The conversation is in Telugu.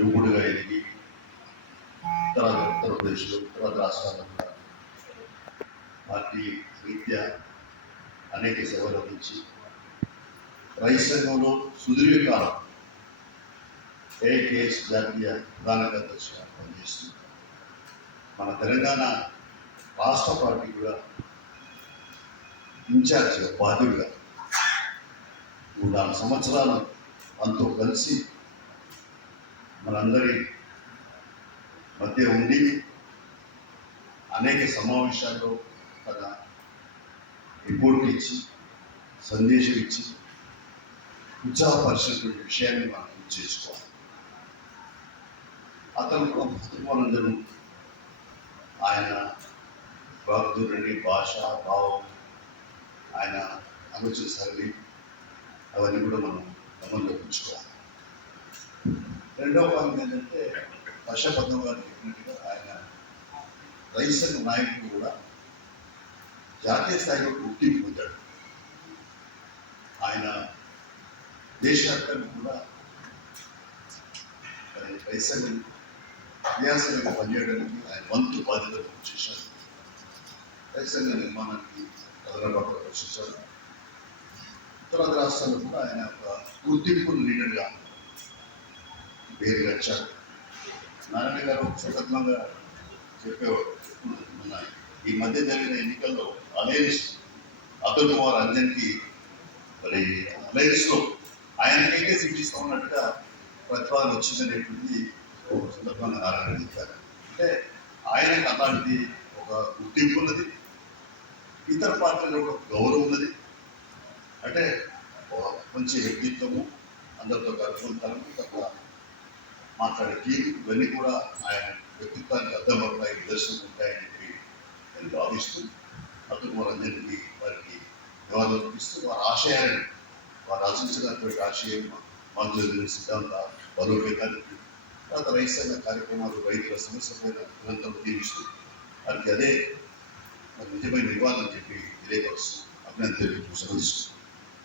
యువకుడిగా ఎదిగి తర్వాత ఉత్తరప్రదేశ్లో తర్వాత రాష్ట్రాల్లో పార్టీ రీత్యా అనేక సేవలు అందించి రైతు సంఘంలో సుదీర్ఘకాలం ఏకేఎస్ జాతీయ ప్రధాన కార్యదర్శిగా పనిచేస్తూ మన తెలంగాణ రాష్ట్ర పార్టీ కూడా ఇన్ఛార్జిగా బాధ్యుడిగా మూడు నాలుగు సంవత్సరాలు మనతో కలిసి మనందరి మధ్య ఉండి అనేక సమావేశాల్లో కదా రిపోర్ట్ ఇచ్చి సందేశం ఇచ్చి ఉత్సాహపరిచినటువంటి విషయాన్ని మనం చేసుకోవాలి అతను మనందరూ ఆయన వాగ్ధోరణి భాష భావం ఆయన ఆలోచన సరళి అవన్నీ కూడా మనం గమనంలో ఉంచుకోవాలి. రెండవ భాగం ఏంటంటే హర్షపద్మ గారు చెప్పినట్టుగా ఆయన రైసంగ నాయకుడు కూడా జాతీయ స్థాయిలో గుర్తింపు పొందాడు. ఆయన దేశవ్యాప్తంగా కూడా మరి రైతు క్రియాశీలంగా పనిచేయడానికి ఆయన వంతు బాధ్యతలు చేశారు రైసంగ నిర్మాణానికి కదలబాటు రక్షించారు ఉత్తరాది రాష్ట్రాల్లో కూడా ఆయన ఒక గుర్తింపు లీడర్గా పేరు వచ్చారు నారాయణ గారు స్వతంత్రంగా చెప్పేవారు. మొన్న ఈ మధ్య జరిగిన ఎన్నికల్లో అలయన్స్ అతుల్ కుమార్ అంజన్కి మరి అలయన్స్లో ఆయనకైతే సీట్ ఉన్నట్టుగా ప్రతిపాదన వచ్చిందనేటువంటిది సందర్భంగా నారాయణ చెప్పారు. అంటే ఆయనకు అలాంటి ఒక గుర్తింపు ఉన్నది ఇతర పార్టీలో ఒక గౌరవం ఉన్నది. అంటే మంచి వ్యక్తిత్వము అందరితో కలుపుకుంటాను తప్ప మాట్లాడే తీరు ఇవన్నీ కూడా ఆయన వ్యక్తిత్వానికి అర్థమవుతాయి నిదర్శనం ఉంటాయని చెప్పి నేను భావిస్తూ అతను వారందరికీ వారికి ధన్యవాదాలు ఇస్తూ వారి ఆశయాన్ని వారు ఆశించినటువంటి ఆశయం మంజూరు సిద్ధాంత బలోపేతానికి తర్వాత రైతాంగ కార్యక్రమాలు రైతుల సమస్య పైన నిరంతరం తీరుస్తూ వారికి అదే నిజమైన నివాళని చెప్పి తెలియపరుస్తూ అభినందన తెలియజేస్తూ